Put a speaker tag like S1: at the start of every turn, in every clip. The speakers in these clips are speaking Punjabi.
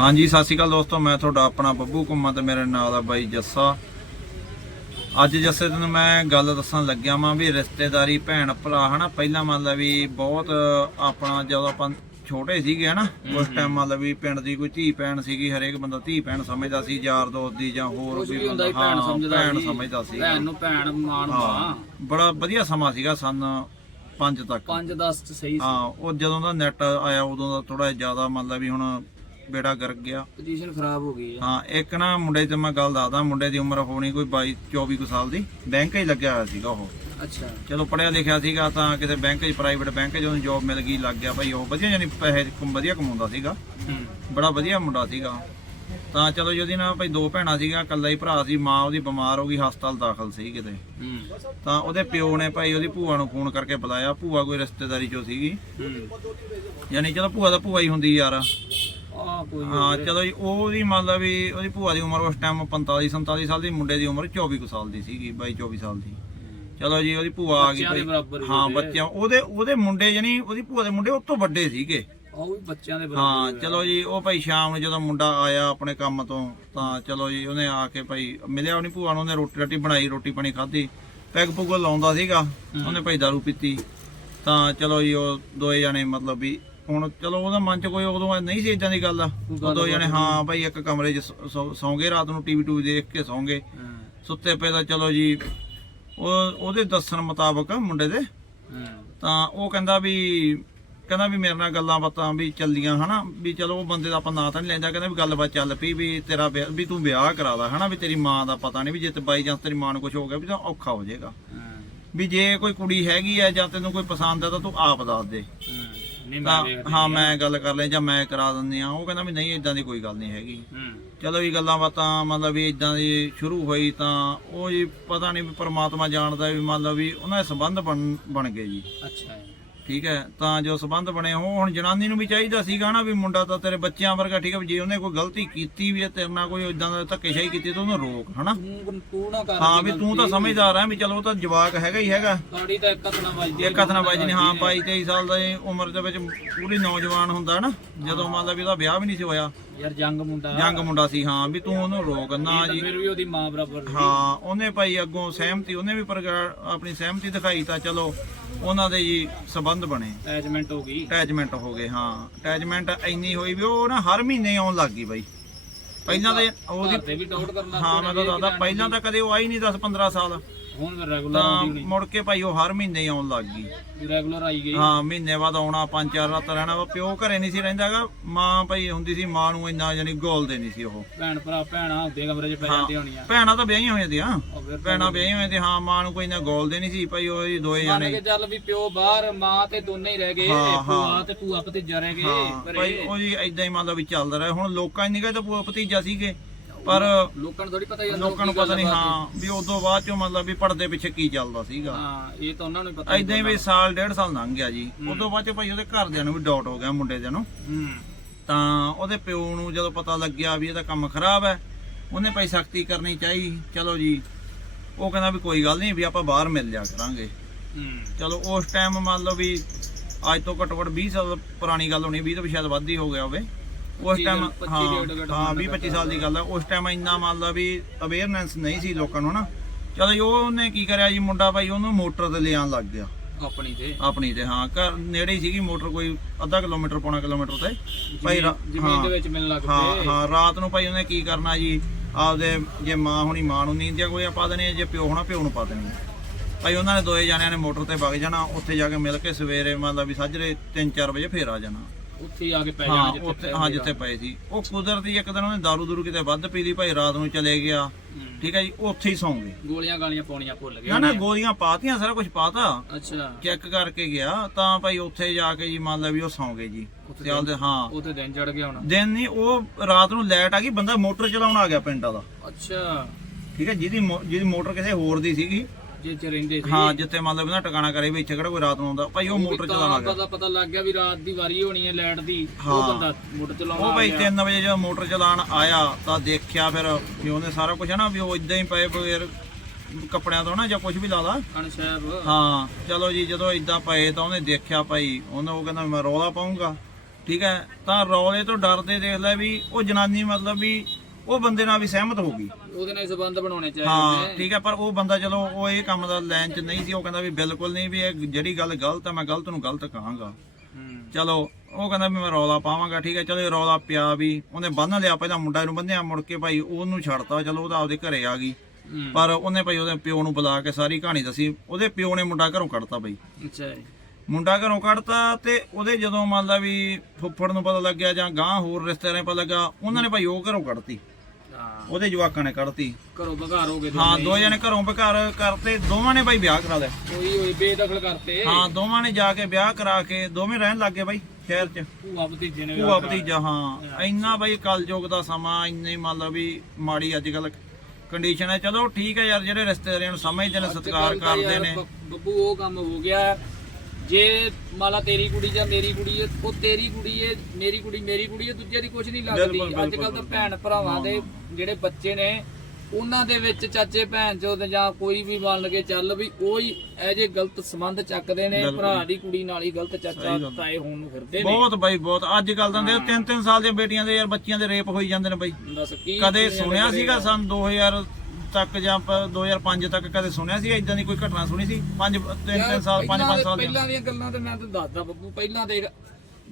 S1: ਹਾਂਜੀ ਸਤਿ ਸ਼੍ਰੀ ਅਕਾਲ ਦੋਸਤੋ ਮੈਂ ਤੁਹਾਡਾ ਆਪਣਾ ਬੱਬੂ ਕੁੰਮਾ ਤੇ ਮੇਰੇ ਨਾਲ ਆ ਬਾਈ ਜੱਸਾ। ਅੱਜ ਜੱਸੇ ਤੈਨੂੰ ਮੈਂ ਗੱਲ ਦੱਸਣ ਲੱਗਿਆ ਵਾਂ ਵੀ ਰਿਸ਼ਤੇਦਾਰੀ ਭੈਣ ਭਰਾ ਹਨਾ? ਪਹਿਲਾਂ ਮੰਨ ਲਾ ਵੀ ਬਹੁਤ ਆਪਣਾ ਜਦੋਂ ਆਪਾਂ ਛੋਟੇ ਸੀਗੇ ਹਨਾ? ਉਸ ਟਾਈਮ ਮੰਨ ਲਾ ਵੀ ਪਿੰਡ ਦੀ ਕੋਈ ਧੀ ਭੈਣ ਸੀਗੀ ਹਰੇਕ ਬੰਦਾ ਧੀ ਭੈਣ ਸਮਝਦਾ ਸੀ ਯਾਰ ਦੋਸਤ ਦੀ ਜਾਂ ਹੋਰ ਵੀ ਬੰਦਾ
S2: ਭੈਣ ਸਮਝਦਾ
S1: ਭੈਣ
S2: ਸੀ
S1: ਸਮਝਦਾ ਸੀ।
S2: ਭੈਣ ਨੂੰ ਭੈਣ
S1: ਹਾਂ
S2: ਮਾਂ
S1: ਬੜਾ ਵਧੀਆ ਸਮਾਂ ਸੀਗਾ ਸਨ 5 ਤੱਕ।
S2: 5 10 ਚ ਸਹੀ ਸੀ।
S1: ਹਾਂ ਉਹ ਜਦੋਂ ਦਾ ਨੈਟ ਆਇਆ ਉਦੋਂ ਦਾ ਥੋੜਾ ਜ਼ਿਆਦਾ ਮੰਨ ਲਾ ਵੀ ਹੁਣ ਬੇੜਾ ਗਰਕ ਗਿਆ।
S2: ਪੋਜੀਸ਼ਨ ਖਰਾਬ ਹੋ ਗਈ ਆ
S1: ਹਾਂ ਇੱਕ ਨਾ ਮੁੰਡੇ ਤੇ ਮੈਂ ਗੱਲ ਦੱਸਦਾ ਮੁੰਡੇ ਦੀ ਉਮਰ ਹੋਣੀ ਕੋਈ 22 24 ਕੁ ਸਾਲ ਦੀ। ਬੈਂਕ 'ਚ ਲੱਗਿਆ ਹੋਇਆ ਸੀਗਾ ਉਹ।
S2: ਅੱਛਾ।
S1: ਚਲੋ ਪੜਿਆ ਲਿਖਿਆ ਸੀਗਾ ਤਾਂ ਕਿਸੇ ਬੈਂਕ 'ਚ ਪ੍ਰਾਈਵੇਟ ਬੈਂਕ 'ਚ ਉਹਨੂੰ ਜੌਬ ਮਿਲ ਗਈ ਲੱਗ ਗਿਆ ਭਾਈ ਉਹ ਵਧੀਆ ਜਾਨੀ ਪੈਸੇ ਕਮ- ਵਧੀਆ ਕਮਾਉਂਦਾ ਸੀਗਾ।
S2: ਹੂੰ।
S1: ਬੜਾ ਵਧੀਆ ਮੁੰਡਾ ਸੀਗਾ। ਤਾਂ ਚਲੋ ਜਿਹਦੀ ਨਾਲ ਭਾਈ ਦੋ ਭੈਣਾਂ ਸੀਗਾ ਇਕੱਲਾ ਹੀ ਭਰਾ ਸੀ ਮਾਂ ਉਹਦੀ ਬਿਮਾਰ ਹੋ ਗਈ ਹਸਪਤਾਲ ਦਾਖਲ ਸੀ ਕਿਤੇ।
S2: ਹੂੰ।
S1: ਤਾਂ ਉਹਦੇ ਪਿਓ ਨੇ ਭਾਈ ਉਹਦੀ ਭੂਆ ਨੂੰ ਫੋਨ ਕਰਕੇ ਬੁਲਾਇਆ ਭੂਆ ਕੋਈ ਰਿਸ਼ਤੇਦਾਰੀ 'ਚੋਂ ਸੀਗੀ।
S2: ਹੂੰ।
S1: ਯਾਨੀ ਚਲੋ ਭੂਆ ਦਾ ਭੂਆ ਹੀ ਹੁੰਦੀ ਯਾਰ।
S2: ਆ ਕੋਈ
S1: ਹਾਂ ਚਲੋ ਜੀ ਉਹਦੀ ਮੰਨ ਲਾ ਵੀ ਉਹਦੀ ਭੂਆ ਦੀ ਉਮਰ ਉਸ ਟਾਈਮ 45 47 ਸਾਲ ਦੀ ਮੁੰਡੇ ਦੀ ਉਮਰ 24 ਕੁ ਸਾਲ ਦੀ ਸੀਗੀ 22 24 ਸਾਲ ਦੀ। ਚਲੋ ਜੀ ਉਹਦੀ ਭੂਆ ਆ ਗਈ
S2: ਬੱਚਿਆਂ ਦੇ
S1: ਭਾਈ
S2: ਬਰਾਬਰ ਹੀ।
S1: ਬੱਚਿਆਂ ਉਹਦੇ ਉਹਦੇ ਮੁੰਡੇ ਜਾਨੀ ਉਹਦੀ ਭੂਆ ਦੇ ਮੁੰਡੇ ਉਹ ਤੋਂ ਵੱਡੇ ਸੀਗੇ।
S2: ਉਹ ਵੀ ਬੱਚਿਆਂ ਦੇ
S1: ਹਾਂ ਚਲੋ ਜੀ ਉਹ ਭਾਈ ਸ਼ਾਮ ਨੂੰ ਜਦੋਂ ਮੁੰਡਾ ਆਇਆ ਆਪਣੇ ਕੰਮ ਤੋਂ ਤਾਂ ਚਲੋ ਜੀ ਉਹਨੇ ਆ ਕੇ ਭਾਈ ਮਿਲਿਆ ਉਹਨੀ ਭੂਆ ਨੂੰ ਉਹਨੇ ਰੋਟੀ ਰਾਟੀ ਬਣਾਈ ਰੋਟੀ ਪਾਣੀ ਖਾਧੀ। ਪੈਗ ਪੁਗ ਲਾਉਂਦਾ ਸੀਗਾ ਉਹਨੇ ਭਾਈ ਦਾਰੂ ਪੀਤੀ। ਤਾਂ ਚਲੋ ਜੀ ਉਹ ਦੋਏ ਜਾਣੇ ਮਤਲਬ ਵੀ ਹੁਣ ਚਲੋ ਉਹਦਾ ਮਨ ਚ ਕੋਈ ਉਦੋਂ ਨਹੀਂ ਸੀ ਇਦਾਂ ਦੀ ਗੱਲ ਉਹ ਦੋ ਜਣੇ ਹਾਂ ਭਾਈ ਇੱਕ ਕਮਰੇ 'ਚ ਸੌ- ਸੌ- ਸੌਂ ਗਏ ਰਾਤ ਨੂੰ ਟੀਵੀ ਟੂਵੀ ਦੇਖ ਕੇ ਸੌਂ ਗਏ
S2: ਹਾਂ।
S1: ਸੁੱਤੇ ਪਏ ਤਾਂ ਚਲੋ ਜੀ ਉਹ ਉਹਦੇ ਦੱਸਣ ਮੁਤਾਬਕ ਮੁੰਡੇ ਦੇ। ਤਾਂ ਉਹ ਕਹਿੰਦਾ ਵੀ ਕਹਿੰਦਾ ਵੀ ਮੇਰੇ ਨਾਲ ਗੱਲਾਂ ਬਾਤਾਂ ਵੀ ਚੱਲੀਆਂ ਹਨਾ ਵੀ ਚਲੋ ਉਹ ਬੰਦੇ ਦਾ ਆਪਾਂ ਨਾਂ ਤਾਂ ਨਹੀਂ ਲੈਂਦਾ ਕਹਿੰਦਾ ਵੀ ਗੱਲਬਾਤ ਚੱਲ ਪਈ ਵੀ ਤੇਰਾ ਵੀ ਤੂੰ ਵਿਆਹ ਕਰਾ ਲਾ ਹਨਾ ਵੀ ਤੇਰੀ ਮਾਂ ਦਾ ਪਤਾ ਨਹੀਂ ਵੀ ਜੇ ਤੇ ਬਾਈ ਜਾਂ ਤੇਰੀ ਮਾਂ ਨੂੰ ਕੁਝ ਹੋ ਗਿਆ ਵੀ ਤਾਂ ਔਖਾ ਹੋ ਜਾਏਗਾ। ਵੀ ਜੇ ਕੋਈ ਕੁੜੀ ਹੈਗੀ ਹੈ ਜਾਂ ਤੈਨੂੰ ਕੋਈ ਪਸੰਦ ਹੈ ਤਾਂ ਤੂੰ ਆਪ ਦੱਸ ਦੇ।
S2: ਨਹੀਂ ਮੈਂ
S1: ਤਾਂ
S2: ਵੇਖਦੀ
S1: ਹਾਂ ਮੈਂ ਗੱਲ ਕਰ ਲੈ ਜਾਂ ਮੈਂ ਕਰਾ ਦਿੰਦੀ ਆ। ਉਹ ਕਹਿੰਦਾ ਵੀ ਨਹੀਂ ਇਦਾਂ ਦੀ ਕੋਈ ਗੱਲ ਨਹੀਂ ਹੈਗੀ।
S2: ਹੂੰ।
S1: ਚਲੋ ਵੀ ਗੱਲਾਂ ਬਾਤਾਂ ਮਤਲਬ ਵੀ ਇਦਾਂ ਦੀ ਸ਼ੁਰੂ ਹੋਈ ਤਾਂ ਉਹ ਜੀ ਪਤਾ ਨਹੀਂ ਵੀ ਪ੍ਰਮਾਤਮਾ ਜਾਣਦਾ ਵੀ ਮਤਲਬ ਵੀ ਉਹਨਾਂ ਦੇ ਸੰਬੰਧ ਬਣ ਬਣ ਗਏ ਜੀ।
S2: ਅੱਛਾ ਹੈ।
S1: ਠੀਕ ਹੈ ਤਾਂ ਜੋ ਸੰਬੰਧ ਬਣੇ ਉਹ ਹੁਣ ਜਨਾਨੀ ਨੂੰ ਵੀ ਚਾਹੀਦਾ ਸੀਗਾ ਨਾ ਵੀ ਮੁੰਡਾ ਤਾਂ ਤੇਰੇ ਬੱਚਿਆਂ ਵਰਗਾ ਠੀਕ ਹੈ ਜੇ ਉਹਨੇ ਕੋਈ ਗਲਤੀ ਕੀਤੀ ਵੀ ਹੈ ਤੇਰੇ ਨਾਲ ਕੋਈ ਇਦਾਂ ਦਾ ਧੱਕੇਸ਼ਾਹੀ ਕੀਤੀ ਤਾਂ ਉਹਨੂੰ ਰੋਕ ਹਨਾ?
S2: ਤੂੰ ਨਾ ਕਰ
S1: ਹਾਂ ਵੀ ਤੂੰ ਤਾਂ ਸਮਝਦਾਰ ਹੈ ਵੀ ਚਲੋ ਉਹ ਤਾਂ ਜਵਾਕ ਹੈਗਾ ਹੀ ਹੈਗਾ।
S2: ਗਾੜੀ ਤਾਂ ਇੱਕ ਹੱਥ ਨਾਲ ਵੱਜਦੀ
S1: ਇੱਕ ਹੱਥ ਨਾਲ ਬਾਈ ਜੀ ਹਾਂ। 22 23 ਸਾਲ ਦਾ ਉਮਰ ਦੇ ਵਿੱਚ ਪੂਰੀ ਨੌਜਵਾਨ ਹੁੰਦਾ ਨਾ ਜਦੋਂ ਮਤਲਬ ਵੀ ਉਹਦਾ ਵਿਆਹ ਵੀ ਨਹੀਂ ਸੀ ਹੋਇਆ
S2: ਯਾਰ ਜੰਗ ਮੁੰਡਾ।
S1: ਯੰਗ ਮੁੰਡਾ ਸੀ ਹਾਂ ਵੀ ਤੂੰ ਉਹਨੂੰ ਰੋਕ ਨਾ ਜੀ।
S2: ਫਿਰ ਵੀ ਉਹਦੀ ਮਾਂ ਬਰਾਬਰ ਸੀ।
S1: ਹਾਂ ਉਹਨੇ ਭਾਈ ਅੱਗੋਂ ਸਹਿਮਤੀ ਉਹਨੇ ਵੀ ਪ੍ਰਗਟ ਆਪਣੀ ਸਹਿਮਤੀ ਦਿਖਾਈ ਤਾਂ ਚਲੋ ਉਹਨਾਂ ਦੇ ਜੀ ਸਬੰਧ ਬਣੇ।
S2: ਅਟੈਚਮੈਂਟ ਹੋ ਗਈ।
S1: ਅਟੈਚਮੈਂਟ ਹੋ ਗਏ ਹਾਂ। ਅਟੈਚਮੈਂਟ ਇੰਨੀ ਹੋਈ ਵੀ ਉਹ ਨਾ ਹਰ ਮਹੀਨੇ ਆਉਣ ਲੱਗ ਗਈ ਬਾਈ। ਪਹਿਲਾਂ ਤੇ ਉਹਦੀ
S2: ਵੀ ਡਾਊਟ ਕਰਨ
S1: ਹਾਂ ਮੈਂ ਤਾਂ ਦੱਸਦਾ ਪਹਿਲਾਂ ਤਾਂ ਕਦੇ ਉਹ ਆਈ ਨਹੀਂ 10 15 ਸਾਲ।
S2: ਹੁਣ ਰੈਗੂਲਰ
S1: ਤਾਂ
S2: ਆਉਂਦੀ
S1: ਮੁੜ ਕੇ ਭਾਈ ਉਹ ਹਰ ਮਹੀਨੇ ਹੀ ਆਉਣ ਲੱਗ ਗਈ।
S2: ਹੋਣੀ ਰੈਗੂਲਰ ਆਈ ਗਈ।
S1: ਹਾਂ ਮਹੀਨੇ ਬਾਅਦ ਆਉਣਾ ਪੰਜ ਚਾਰ ਰਾਤ ਰਹਿਣਾ ਵਾ। ਪਿਓ ਘਰੇ ਨਹੀਂ ਸੀ ਰਹਿੰਦਾਗਾ ਮਾਂ ਭਾਈ ਹੁੰਦੀ ਸੀ ਮਾਂ ਨੂੰ ਇੰਨਾ ਜਾਨੀ ਗੋਲਦੇ ਨਹੀਂ ਸੀ ਉਹ।
S2: ਭੈਣ ਭਰਾ ਭੈਣਾਂ ਹੁੰਦੇ ਕਮਰੇ 'ਚ ਪੈ ਜਾਂਦੀਆਂ ਹੋਣੀਆਂ।
S1: ਭੈਣਾਂ ਤਾਂ ਵਿਆਹੀਆਂ ਹੋਈਆਂ ਦੀਆਂ
S2: ਉਹ ਫਿਰ
S1: ਭੈਣਾਂ ਵਿਆਹੀਆਂ ਹੋਈਆਂ ਤੇ ਹਾਂ ਮਾਂ ਨੂੰ ਕੋਈ ਇੰਨਾ ਗੋਲਦੇ ਨਹੀਂ ਸੀ। ਭਾਈ ਉਹ ਹੀ ਦੋਏ
S2: ਮੰਨ
S1: ਜਾਣੇ।
S2: ਕੇ ਚੱਲ ਵੀ ਪਿਓ ਬਾਹਰ ਮਾਂ ਤੇ ਦੋਨੇ ਹੀ ਰਹਿ ਗਏ।
S1: ਹਾਂ,
S2: ਭੂਆ। ਤੇ ਭੂਆ ਭਤੀਜਾ ਰਹਿ ਗਏ। ਪਰ
S1: ਭਾਈ
S2: ਇਹ
S1: ਉਹ ਜੀ ਇਦਾਂ ਹੀ ਮਤਲਬ ਵੀ ਚੱਲਦਾ ਰਿਹਾ। ਹੁਣ ਲੋਕਾਂ ਦੀ ਨਿਗਾਹ ਤਾਂ ਭੂਆ ਭਤੀਜਾ ਸੀਗੇ। ਪਰ
S2: ਲੋਕਾਂ ਨੂੰ ਥੋੜੀ ਪਤਾ ਜਾਂਦਾ
S1: ਲੋਕਾਂ ਨੂੰ ਪਤਾ ਨਹੀਂ ਹਾਂ ਵੀ ਉਦੋਂ ਬਾਅਦ ਚੋਂ ਮਤਲਬ ਵੀ ਪਰਦੇ ਪਿੱਛੇ ਕੀ ਚੱਲਦਾ ਸੀਗਾ।
S2: ਹਾਂ ਇਹ ਤਾਂ ਉਹਨਾਂ ਨੂੰ ਹੀ ਪਤਾ
S1: ਇਦਾਂ ਹੀ ਵੀ ਸਾਲ ਡੇਢ ਸਾਲ ਲੰਘ ਗਿਆ ਜੀ। ਉਦੋਂ ਬਾਅਦ ਚ ਭਾਈ ਉਹਦੇ ਘਰਦਿਆਂ ਨੂੰ ਵੀ ਡਾਊਟ ਹੋ ਗਿਆ ਮੁੰਡੇ ਦੇ ਨੂੰ।
S2: ਹੂੰ।
S1: ਤਾਂ ਉਹਦੇ ਪਿਓ ਨੂੰ ਜਦੋਂ ਪਤਾ ਲੱਗਿਆ ਵੀ ਇਹਦਾ ਕੰਮ ਖਰਾਬ ਹੈ ਉਹਨੇ ਭਾਈ ਸਖਤੀ ਕਰਨੀ ਚਾਹੀ ਚਲੋ ਜੀ। ਉਹ ਕਹਿੰਦਾ ਵੀ ਕੋਈ ਗੱਲ ਨਹੀਂ ਵੀ ਆਪਾਂ ਬਾਹਰ ਮਿਲ ਜਾ ਕਰਾਂਗੇ।
S2: ਹੂੰ।
S1: ਚਲੋ ਉਸ ਟਾਈਮ ਮੰਨ ਲਓ ਵੀ ਅੱਜ ਤੋਂ ਘੱਟੋ ਘੱਟ 20 ਸਾਲ ਪੁਰਾਣੀ ਗੱਲ ਹੋਣੀ 20 ਤੋਂ ਵੀ ਸ਼ਾਇਦ ਵੱਧ ਹੀ ਹੋ ਗਿਆ ਹੋਵੇ। ਉਸ ਟਾਈਮ ਹਾਂ ਹਾਂ 20 25 ਸਾਲ ਦੀ ਗੱਲ ਹੈ ਉਸ ਟਾਈਮ ਇੰਨਾ ਮੰਨ ਲਾ ਵੀ ਅਵੇਅਰਨੈਸ ਨਹੀਂ ਸੀ ਲੋਕਾਂ ਨੂੰ ਨਾ ਚਲੋ ਜੀ ਉਹਨੇ ਕੀ ਕਰਿਆ ਜੀ ਮੁੰਡਾ ਭਾਈ ਉਹਨੂੰ ਮੋਟਰ ਤੇ ਲਿਆਉਣ ਲੱਗ ਗਿਆ।
S2: ਆਪਣੀ ਤੇ।
S1: ਆਪਣੀ ਤੇ ਹਾਂ ਘਰ ਨੇੜੇ ਹੀ ਸੀਗੀ ਮੋਟਰ ਕੋਈ ਅੱਧਾ ਕਿਲੋਮੀਟਰ ਪੌਣਾ ਕਿਲੋਮੀਟਰ ਤੇ। ਭਾਈ
S2: ਜ਼ਮੀਨ ਦੇ ਵਿੱਚ ਮਿਲਣ ਲੱਗ ਪਏ।
S1: ਹਾਂ ਰਾਤ ਨੂੰ ਭਾਈ ਉਹਨੇ ਕੀ ਕਰਨਾ ਜੀ ਆਪਦੇ ਜੇ ਮਾਂ ਹੁਣੀ ਮਾਂ ਨੂੰ ਨੀਂਦ ਦੀਆਂ ਗੋਲੀਆਂ ਪਾ ਦੇਣੀਆਂ ਜੇ ਪਿਓ ਹੋਣਾ ਪਿਓ ਨੂੰ ਪਾ ਦੇਣੀਆਂ ਭਾਈ ਉਹਨਾਂ ਨੇ ਦੋਏ ਜਾਣਿਆਂ ਨੇ ਮੋਟਰ ਤੇ ਵਗ ਜਾਣਾ ਉੱਥੇ ਜਾ ਕੇ ਮਿਲ ਕੇ ਸਵੇਰੇ ਮਤਲਬ ਵੀ ਸਾਜਰੇ 3-4 ਵਜੇ ਫੇਰ ਆ ਜਾਣਾ।
S2: ਉੱਥੇ ਹੀ ਆ ਕੇ ਪੈ
S1: ਹਾਂ
S2: ਜਾਣਾ
S1: ਉੱਥੇ
S2: ਜਿੱਥੇ
S1: ਹਾਂ ਜਿੱਥੇ ਪਏ ਸੀ। ਉਹ ਕੁਦਰਤੀ ਇੱਕ ਦਿਨ ਉਹਨੇ ਦਾਰੂ ਦੂਰੂ ਕਿਤੇ ਵੱਧ ਪੀ ਲਈ ਭਾਈ ਰਾਤ ਨੂੰ ਚਲੇ ਗਿਆ।
S2: ਹੂੰ।
S1: ਠੀਕ ਹੈ ਜੀ ਉੱਥੇ ਹੀ ਸੌਂ ਗਏ।
S2: ਗੋਲੀਆਂ ਗਾਲੀਆਂ ਪਾਉਣੀਆਂ ਭੁੱਲ ਗਏ
S1: ਨਾ ਨਾ ਗੋਲੀਆਂ ਪਾਤੀਆਂ ਸਾਰਾ ਕੁਝ ਪਾਤਾ।
S2: ਅੱਛਾ।
S1: ਚੈੱਕ ਕਰਕੇ ਗਿਆ ਤਾਂ ਭਾਈ ਉੱਥੇ ਜਾ ਕੇ ਜੀ ਮੰਨ ਲਾ ਵੀ ਉਹ ਸੌਂ ਗਏ ਜੀ।
S2: ਉੱਥੇ
S1: ਸਿਆਲ ਦੇ ਹਾਂ।
S2: ਉੱਥੇ ਦਿਨ ਚੜ ਗਿਆ ਹੁਣ।
S1: ਦਿਨ ਨਹੀਂ ਉਹ ਰਾਤ ਨੂੰ ਲਾਈਟ ਆ ਗਈ ਬੰਦਾ ਮੋਟਰ ਚਲਾਉਣ ਆ ਗਿਆ ਪਿੰਡ ਦਾ।
S2: ਅੱਛਾ।
S1: ਠੀਕ ਹੈ ਜਿਹਦੀ ਮੋ- ਜਿਹਦੀ ਮੋਟਰ ਕਿਸੇ ਹੋਰ ਦੀ ਸੀਗੀ।
S2: ਜੇ ਚ ਰਹਿੰਦੇ ਸੀ।
S1: ਹਾਂ ਜਿੱਥੇ ਮਤਲਬ ਨਾ ਟਿਕਾਣਾ ਕਰੇ ਵੀ ਇੱਥੇ ਕਿਹੜਾ ਕੋਈ ਰਾਤ ਨੂੰ ਆਉਂਦਾ। ਭਾਈ ਉਹ ਮੋਟਰ ਚਲਾਉਣ ਆ ਗਿਆ।
S2: ਪਤਾ ਪਤਾ ਲੱਗ ਗਿਆ ਵੀ ਰਾਤ ਦੀ ਵਾਰੀ ਹੋਣੀ ਹੈ ਲਾਈਟ ਦੀ। ਉਹ ਬੰਦਾ ਮੋਟਰ ਚਲਾਉਣਾ
S1: ਉਹ ਭਾਈ
S2: ਗਿਆ।
S1: 3 ਵਜੇ ਜਦੋਂ ਮੋਟਰ ਚਲਾਉਣ ਆਇਆ ਤਾਂ ਦੇਖਿਆ ਫਿਰ ਵੀ ਉਹਨੇ ਸਾਰਾ ਕੁਝ ਹੈ ਨਾ ਵੀ ਉਹ ਇਦਾਂ ਹੀ ਪਏ ਬਗੈਰ ਕੱਪੜਿਆਂ ਤੋਂ ਨਾ ਜਾਂ ਕੁਝ ਵੀ ਲਾ ਲਾ।
S2: ਕਣ ਸਾਹਿਬ।
S1: ਹਾਂ ਚਲੋ ਜੀ ਜਦੋਂ ਇਦਾਂ ਪਏ ਤਾਂ ਉਹਨੇ ਦੇਖਿਆ ਭਾਈ ਉਹਨੇ ਉਹ ਕਹਿੰਦਾ ਵੀ ਮੈਂ ਰੌਲਾ ਪਾਉਂਗਾ ਠੀਕ ਹੈ ਤਾਂ ਰੌਲੇ ਤੋਂ ਡਰਦੇ ਦੇਖ ਲੈ ਵੀ ਉਹ ਜਨਾਨੀ ਮਤਲਬ ਵੀ ਉਹ ਬੰਦੇ ਨਾਲ ਵੀ ਸਹਿਮਤ ਹੋ ਗਈ।
S2: ਉਹਦੇ ਨਾਲ ਸਬੰਧ ਬਣਾਉਣੇ ਚਾਹੀਦੇ
S1: ਹਾਂ
S2: ਨੇ।
S1: ਠੀਕ ਹੈ ਪਰ ਉਹ ਬੰਦਾ ਚਲੋ ਉਹ ਇਹ ਕੰਮ ਦਾ ਲਾਈਨ 'ਚ ਨਹੀਂ ਸੀ ਉਹ ਕਹਿੰਦਾ ਵੀ ਬਿਲਕੁਲ ਨਹੀਂ ਵੀ ਇਹ ਜਿਹੜੀ ਗੱਲ ਗਲਤ ਹੈ ਮੈਂ ਗਲਤ ਨੂੰ ਗਲਤ ਕਹਾਂਗਾ।
S2: ਹੂੰ।
S1: ਚਲੋ ਉਹ ਕਹਿੰਦਾ ਵੀ ਮੈਂ ਰੌਲਾ ਪਾਵਾਂਗਾ ਠੀਕ ਹੈ ਚਲੋ ਇਹ ਰੌਲਾ ਪਿਆ ਵੀ ਉਹਨੇ ਬੰਨ ਲਿਆ ਪਹਿਲਾਂ ਮੁੰਡਾ ਨੂੰ ਬੰਨਿਆ ਮੁੜ ਕੇ ਭਾਈ ਉਹਨੂੰ ਛੱਡਤਾ ਚਲੋ ਉਹਦਾ ਆਪਦੇ ਘਰੇ ਆ ਗਈ।
S2: ਹੂੰ।
S1: ਪਰ ਉਹਨੇ ਭਾਈ ਉਹਦੇ ਪਿਓ ਨੂੰ ਬੁਲਾ ਕੇ ਸਾਰੀ ਕਹਾਣੀ ਦੱਸੀ ਉਹਦੇ ਪਿਓ ਨੇ ਮੁੰਡਾ ਘਰੋਂ ਕੱਢਤਾ ਬਈ
S2: ਅੱਛਾ ਜੀ।
S1: ਮੁੰਡਾ ਘਰੋਂ ਕੱਢਤਾ ਤੇ ਉਹਦੇ ਜਦੋਂ ਮੰਨ ਲਾ ਵੀ ਫੁੱਫੜ ਨੂੰ ਪਤਾ ਲੱਗਿਆ ਜਾਂ ਗਾਂ ਹੋਰ ਰਿਸ਼ਤੇਦਾਰਾਂ ਨੂੰ ਪਤਾ ਲੱਗਾ ਉਹਨਾਂ ਨੇ ਭਾਈ ਉਹ ਘਰੋਂ ਕੱਢਤੀ।
S2: ਹਾਂ।
S1: ਉਹਦੇ ਜਵਾਕਾਂ ਨੇ ਕੱਢਤੀ।
S2: ਘਰੋਂ ਬਘਾਰ ਹੋ ਗਏ
S1: ਹਾਂ ਦੋ ਜਣੇ ਘਰੋਂ ਬਘਰ ਕਰਤੇ ਦੋਵਾਂ ਨੇ ਭਾਈ ਵਿਆਹ ਕਰਾ ਲਿਆ।
S2: ਕੋਈ ਹੋਈ ਬੇਦਖਲ ਕਰਤੇ।
S1: ਹਾਂ ਦੋਵਾਂ ਨੇ ਜਾ ਕੇ ਵਿਆਹ ਕਰਾ ਕੇ ਦੋਵੇਂ ਰਹਿਣ ਲੱਗੇ ਬਾਈ ਸ਼ਹਿਰ 'ਚ।
S2: ਭੂਆ ਭਤੀਜੇ ਨੇ
S1: ਭੂਆ ਭਤੀਜਾ ਹਾਂ। ਇੰਨਾ ਬਾਈ ਕਲਯੁਗ ਦਾ ਸਮਾਂ ਇੰਨੇ ਮੰਨ ਲਓ ਵੀ ਮਾੜੀ ਅੱਜ ਕੱਲ ਕੰਡੀਸ਼ਨ ਹੈ। ਚਲੋ ਠੀਕ ਹੈ ਯਾਰ ਜਿਹੜੇ ਰਿਸ਼ਤੇਦਾਰਾਂ ਨੂੰ ਸਮਝਦੇ ਨੇ ਸਤਿਕਾਰ ਕਰਦੇ ਨੇ।
S2: ਬੱਬੂ ਉਹ ਕੰਮ ਹੋ ਗਿਆ। ਜੇ ਮਾਲਾ ਤੇਰੀ ਕੁੜੀ ਜਾਂ ਮੇਰੀ ਕੁੜੀ ਹੈ ਉਹ ਤੇਰੀ ਕੁੜੀ ਹੈ ਮੇਰੀ ਕੁੜੀ ਮੇਰੀ ਕੁੜੀ ਹੈ ਦੂਜੇ ਦੀ ਕੁਝ ਨਹੀਂ ਲੱਗਦੀ।
S1: ਬਿਲਕੁਲ,
S2: ਅੱਜ ਕੱਲ ਤਾਂ ਭੈਣ ਭਰਾਵਾਂ ਦੇ ਜਿਹੜੇ ਬੱਚੇ ਨੇ ਉਹਨਾਂ ਦੇ ਵਿੱਚ ਚਾਚੇ ਭੈਣ ਚੋਦ ਜਾਂ ਕੋਈ ਵੀ ਮੰਨ ਕੇ ਚੱਲ ਵੀ ਉਹ ਹੀ ਇਹ ਜੇ ਗਲਤ ਸੰਬੰਧ ਚੱਕਦੇ ਨੇ ਭਰਾ ਦੀ ਕੁੜੀ ਨਾਲ ਹੀ ਗਲਤ ਚਾਚਾ ਤਾਏ ਹੋਣ ਨੂੰ ਫਿਰਦੇ ਨੇ।
S1: ਬਹੁਤ ਬਾਈ ਬਹੁਤ। ਅੱਜ ਕੱਲ ਤਾਂ ਦੇ ਤਿੰਨ ਤਿੰਨ ਸਾਲ ਦੀਆਂ ਬੇਟੀਆਂ ਦੇ ਯਾਰ ਬੱਚੀਆਂ ਦੇ ਰੇਪ ਹੋਈ ਜਾਂਦੇ ਨੇ ਬਾਈ।
S2: ਦੱਸ ਕੀ
S1: ਕਦੇ ਸੁਣਿਆ ਸੀਗਾ ਸਨ 2000 ਤੱਕ ਜਾਂ ਪ- 2005 ਤੱਕ ਕਦੇ ਸੁਣਿਆ ਸੀ ਇਦਾਂ ਦੀ ਕੋਈ ਘਟਨਾ ਸੁਣੀ ਸੀ? ਪੰਜ ਤਿੰਨ ਤਿੰਨ ਸਾਲ ਪੰਜ ਪੰਜ ਸਾਲ ਦੀਆਂ?
S2: ਪਹਿਲਾਂ ਦੀਆਂ ਗੱਲਾਂ ਤੇ ਮੈਂ ਤਾਂ ਦੱਸਦਾ ਬੱਬੂ ਪਹਿਲਾਂ ਦੇਖ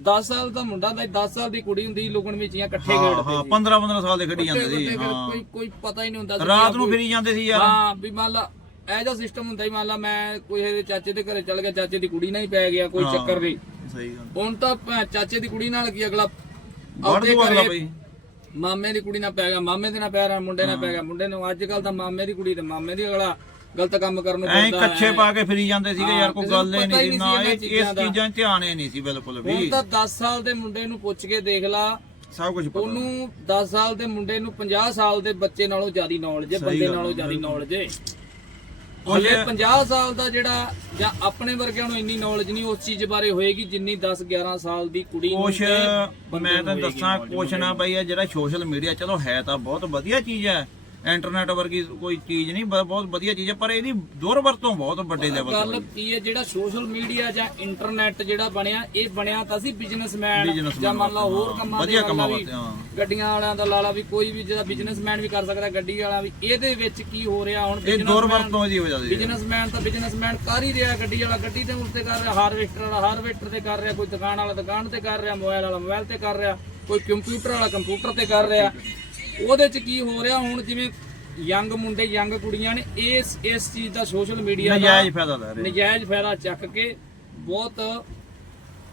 S2: 10 ਸਾਲ ਦਾ ਮੁੰਡਾ ਦਾ 10 ਸਾਲ ਦੀ ਕੁੜੀ ਹੁੰਦੀ ਲੁਕਣ ਵਿੱਚੀਆਂ ਇਕੱਠੇ ਖੇਡਦੇ
S1: ਹਾਂ
S2: ਸੀ।
S1: 15 15 ਸਾਲ ਦੇ ਖੇਡੀ ਜਾਂਦੇ ਸੀ
S2: ਕੋਈ ਕੋਈ ਪਤਾ ਹੀ ਨਹੀਂ ਹੁੰਦਾ
S1: ਰਾਤ ਨੂੰ ਫਿਰੀ ਜਾਂਦੇ ਸੀ ਯਾਰ।
S2: ਹਾਂ ਵੀ ਮੰਨ ਲਾ ਇਹ ਜਿਹਾ ਸਿਸਟਮ ਹੁੰਦਾ ਹੀ ਮੰਨ ਲਾ ਮੈਂ ਕੋਈ ਇਹਦੇ ਚਾਚੇ ਦੇ ਘਰੇ ਚੱਲ ਗਿਆ ਚਾਚੇ ਦੀ ਕੁੜੀ ਨਾਲ ਹੀ ਪੈ ਗਿਆ ਕੋਈ ਚੱਕਰ ਨਹੀਂ।
S1: ਸਹੀ ਗੱਲ।
S2: ਹੁਣ ਤਾਂ ਚਾਚੇ ਦੀ ਕੁੜੀ ਨਾਲ ਕੀ ਅਗਲਾ ਆਪਦੇ ਘਰੇ
S1: ਬਈ।
S2: ਮਾਮੇ ਦੀ ਕੁੜੀ ਨਾਲ ਪੈ ਗਿਆ ਮਾਮੇ ਦੇ ਨਾਲ ਪੈ ਰਿਹਾ ਮੁੰਡੇ ਨਾਲ ਪੈ ਗਿਆ ਮੁੰਡੇ ਨੂੰ ਅੱਜ ਕੱਲ ਤਾਂ ਮਾਮੇ ਦੀ ਕੁੜੀ ਤੇ ਮਾਮੇ ਦੀ ਅਗਲਾ ਗਲਤ ਕੰਮ ਕਰਨ ਨੂੰ
S1: ਐਂ। ਕੱਛੇ ਪਾ ਕੇ ਫਿਰੀ ਜਾਂਦੇ ਸੀਗੇ ਯਾਰ ਕੋਈ ਗੱਲ ਹੀ ਨਹੀਂ ਸੀ ਨਾ ਇਸ। ਚੀਜ਼ਾਂ ਧਿਆਨ ਹੀ ਨਹੀਂ ਸੀ ਬਿਲਕੁਲ
S2: ਹੁਣ
S1: ਵੀ
S2: ਤਾਂ 10 ਸਾਲ ਦੇ ਮੁੰਡੇ ਨੂੰ ਪੁੱਛ ਕੇ ਦੇਖ ਲਾ
S1: ਸਭ ਕੁਝ ਪਤਾ
S2: ਉਹਨੂੰ 10 ਸਾਲ ਦੇ ਮੁੰਡੇ ਨੂੰ 50 ਸਾਲ ਦੇ ਬੱਚੇ ਨਾਲੋਂ ਜ਼ਿਆਦੀ ਨੌਲੇਜ ਹੈ ਬੰਦੇ ਨਾਲੋਂ ਜ਼ਿਆਦੀ। ਨੌਲੇਜ ਹੈ
S1: ਜੇ-
S2: 50 ਸਾਲ ਦਾ ਜਿਹੜਾ ਜਾਂ ਆਪਣੇ ਵਰਗਿਆਂ ਨੂੰ ਇੰਨੀ ਨੌਲੇਜ ਨਹੀਂ ਉਸ ਚੀਜ਼ ਬਾਰੇ ਹੋਏਗੀ ਜਿੰਨੀ 10 11 ਸਾਲ ਦੀ ਕੁੜੀ ਨੂੰ
S1: ਕੁਛ
S2: ਤੇ ਬੰਦੇ
S1: ਮੈਂ
S2: ਨੂੰ
S1: ਤਾਂ
S2: ਹੋਏਗੀ
S1: ਦੱਸਾਂ
S2: knowledge
S1: ਕੁਛ ਨਾ ਬਈ ਇਹ ਜਿਹੜਾ ਸੋਸ਼ਲ ਮੀਡੀਆ ਚਲੋ ਹੈ ਤਾਂ ਬਹੁਤ ਵਧੀਆ ਚੀਜ਼ ਹੈ। ਇੰਟਰਨੈਟ ਵਰਗੀ ਕੋਈ ਚੀਜ਼ ਨਹੀਂ ਬ- ਬਹੁਤ ਵਧੀਆ ਚੀਜ਼ ਹੈ ਪਰ ਇਹਦੀ ਦੁਰਵਰਤੋਂ ਬਹੁਤ ਵੱਡੇ ਲੈਵਲ ਤੇ
S2: ਗੱਲ
S1: ਹੋਈ।
S2: ਕੀ ਹੈ ਜਿਹੜਾ ਸੋਸ਼ਲ ਮੀਡੀਆ ਜਾਂ ਇੰਟਰਨੈਟ ਜਿਹੜਾ ਬਣਿਆ ਇਹ ਬਣਿਆ ਤਾਂ ਸੀ ਬਿਜ਼ਨਸਮੈਨ
S1: Businessman
S2: ਜਾਂ ਮੰਨ ਲਾ ਹੋਰ
S1: ਵਾਸਤੇ,
S2: ਕੰਮਾਂ
S1: ਵਧੀਆ ਕੰਮਾਂ
S2: ਵੀ,
S1: ਵਾਸਤੇ, ਹਾਂ।
S2: ਗੱਡੀਆਂ ਵਾਲਿਆਂ ਦਾ ਲਾਲਾ ਵੀ ਕੋਈ ਵੀ ਜਿਹੜਾ ਬਿਜ਼ਨਸਮੈਨ ਵੀ ਕਰ ਸਕਦਾ ਗੱਡੀ ਵਾਲਾ ਵੀ ਇਹਦੇ ਵਿੱਚ ਕੀ ਹੋ ਰਿਹਾ ਹੁਣ
S1: ਇਹ ਦੁਰਵਰਤੋਂ ਦੀ ਹੋ ਜਾਂਦੀ ਹੈ
S2: ਬਿਜ਼ਨਸਮੈਨ ਤਾਂ ਬਿਜ਼ਨਸਮੈਨ ਕਰ ਹੀ ਰਿਹਾ ਗੱਡੀ ਵਾਲਾ ਗੱਡੀ ਦੇ ਉੱਤੇ ਕਰ ਰਿਹਾ ਹਾਰਵੈਸਟਰ ਵਾਲਾ ਹਾਰਵੈਸਟਰ ਤੇ ਕਰ ਰਿਹਾ ਕੋਈ ਦੁਕਾਨ ਵਾਲਾ ਦੁਕਾਨ ਤੇ ਕਰ ਰਿਹਾ ਮੋਬਾਈਲ ਵਾਲਾ ਮੋਬਾਈਲ ਤੇ ਕਰ ਰਿਹਾ ਕੋਈ ਕੰਪਿਊਟਰ ਵਾਲਾ ਕੰਪਿਊਟਰ ਤੇ ਕਰ ਰਿਹਾ ਉਹਦੇ ਚ ਕੀ ਹੋ ਰਿਹਾ? ਹੁਣ ਜਿਵੇਂ ਯੰਗ ਮੁੰਡੇ ਯੰਗ ਕੁੜੀਆਂ ਨੇ ਇਸ ਇਸ ਚੀਜ਼ ਦਾ ਸੋਸ਼ਲ ਮੀਡੀਆ ਦਾ
S1: ਨਜਾਇਜ਼ ਫਾਇਦਾ ਲੈ ਰਹੇ
S2: ਨਜਾਇਜ਼ ਫਾਇਦਾ ਚੱਕ ਕੇ ਬਹੁਤ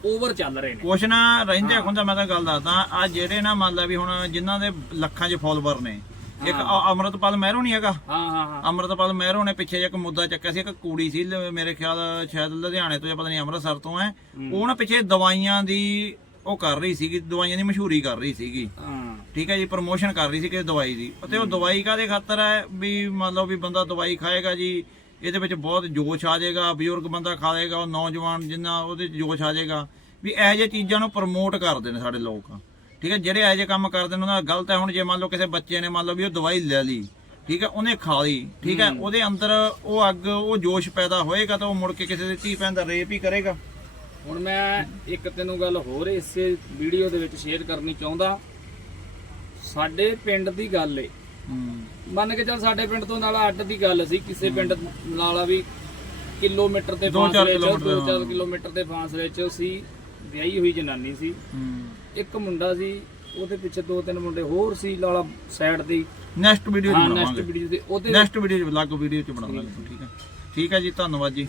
S2: ਓਵਰ ਚੱਲ ਰਹੇ ਨੇ।
S1: ਕੁਛ ਨਾ ਰਹਿੰਦੇ ਹੁੰਦਾ ਮੈਂ ਤਾਂ ਗੱਲ ਦੱਸਦਾ ਆ ਜਿਹੜੇ ਨਾ ਮੰਨ ਲਾ ਵੀ ਹੁਣ ਜਿਨ੍ਹਾਂ ਦੇ ਲੱਖਾਂ 'ਚ ਫਾਲੋਵਰ ਨੇ ਇੱਕ ਅੰਮ੍ਰਿਤਪਾਲ ਮਹਿਰੋ ਨਹੀਂ ਹੈਗਾ?
S2: ਹਾਂ ਹਾਂ ਹਾਂ।
S1: ਅੰਮ੍ਰਿਤਪਾਲ ਮਹਿਰੋ ਨੇ ਪਿੱਛੇ ਜਿਹੇ ਇੱਕ ਮੁੱਦਾ ਚੱਕਿਆ ਸੀ ਇੱਕ ਕੁੜੀ ਸੀ ਮੇਰੇ ਖਿਆਲ ਸ਼ਾਇਦ ਲੁਧਿਆਣੇ ਤੋਂ ਜਾਂ ਪਤਾ ਨਹੀਂ ਅੰਮ੍ਰਿਤਸਰ ਤੋਂ ਹੈ। ਉਹ ਨਾ ਪਿੱਛੇ ਦਵਾਈਆਂ ਦੀ ਉਹ ਕਰ ਰਹੀ ਸੀਗੀ ਦਵਾਈਆਂ ਦੀ ਮਸ਼ਹੂਰੀ ਕਰ ਰਹੀ ਸੀਗੀ।
S2: ਹਾਂ।
S1: ਠੀਕ ਹੈ ਜੀ ਪ੍ਰਮੋਸ਼ਨ ਕਰ ਰਹੀ ਸੀ ਕਿ ਦਵਾਈ ਦੀ। ਅਤੇ ਉਹ ਦਵਾਈ ਕਾਦੇ ਖਾਤਰ ਹੈ? ਵੀ ਮੰਨ ਲਓ ਵੀ ਬੰਦਾ ਦਵਾਈ ਖਾਏਗਾ ਜੀ ਇਹਦੇ ਵਿੱਚ ਬਹੁਤ ਜੋਸ਼ ਆ ਜਾਏਗਾ ਬਜ਼ੁਰਗ ਬੰਦਾ ਖਾ ਲੇਗਾ ਉਹ ਨੌਜਵਾਨ ਜਿੰਨਾ ਉਹਦੇ ਜੋਸ਼ ਆ ਜਾਏਗਾ। ਵੀ ਇਹੋ ਜਿਹੇ ਚੀਜ਼ਾਂ ਨੂੰ ਪ੍ਰਮੋਟ ਕਰਦੇ ਨੇ ਸਾਡੇ ਲੋਕ। ਠੀਕ ਹੈ ਜਿਹੜੇ ਇਹੋ ਜਿਹੇ ਕੰਮ ਕਰਦੇ ਨੇ ਉਹਨਾਂ ਦਾ ਗਲਤ ਹੈ। ਹੁਣ ਜੇ ਮੰਨ ਲਓ ਕਿਸੇ ਬੱਚੇ ਨੇ ਮੰਨ ਲਓ ਵੀ ਉਹ ਦਵਾਈ ਲੈ ਲਈ ਠੀਕ ਹੈ ਉਹਨੇ ਖਾ ਲਈ ਠੀਕ ਹੈ ਉਹਦੇ ਅੰਦਰ ਉਹ ਅੱਗ ਉਹ ਜੋਸ਼ ਪੈਦਾ ਹੋਏਗਾ ਤਾਂ ਉਹ ਮੁੜ ਕੇ ਕਿਸੇ ਦੇ ਧੀ ਭੈਣ ਦਾ ਰੇਪ ਹੀ ਕਰੇਗਾ।
S2: ਹੁਣ ਮੈਂ ਇੱਕ ਤੈਨੂੰ ਗੱਲ ਹੋਰ ਇਸੇ ਵੀਡੀਓ ਦੇ ਵਿੱਚ ਸ਼ੇਅਰ ਕਰਨੀ ਚਾਹੁੰਦਾ। ਸਾਡੇ ਪਿੰਡ ਦੀ ਗੱਲ ਏ। ਮੰਨ ਕੇ ਚੱਲ ਸਾਡੇ ਪਿੰਡ ਤੋਂ ਨਾਲ ਅੱਡ ਦੀ ਗੱਲ ਸੀ ਕਿਸੇ ਪਿੰਡ ਨਾਲ ਆ ਵੀ ਕਿਲੋਮੀਟਰ
S1: ਚਾਰ
S2: ਫਾਸਲੇ 'ਚ
S1: ਕਿਲੋਮੀਟਰ,
S2: 2-4
S1: ਹਾਂ।
S2: ਕਿਲੋਮੀਟਰ ਦੇ ਫਾਸਲੇ 'ਚ ਸੀ ਵਿਆਹੀ ਹੋਈ ਜਨਾਨੀ ਸੀ। ਇੱਕ ਮੁੰਡਾ ਸੀ ਉਹਦੇ ਪਿੱਛੇ ਦੋ ਤਿੰਨ ਮੁੰਡੇ ਹੋਰ ਸੀ ਲਾਲਾ ਸਾਈਡ ਦੀ।
S1: ਨੈਕਸਟ ਵੀਡੀਓ 'ਚ
S2: ਹਾਂ ਨੈਕਸਟ
S1: ਬਣਾਵਾਂਗੇ
S2: ਵੀਡੀਓ ਦੇ ਉਹਦੇ
S1: ਨੈਕਸਟ ਵੀਡੀਓ 'ਚ ਅਲੱਗ ਵੀਡੀਓ 'ਚ ਬਣਾਵਾਂਗੇ ਠੀਕ ਹੈ। ਠੀਕ ਹੈ ਜੀ ਧੰਨਵਾਦ ਜੀ।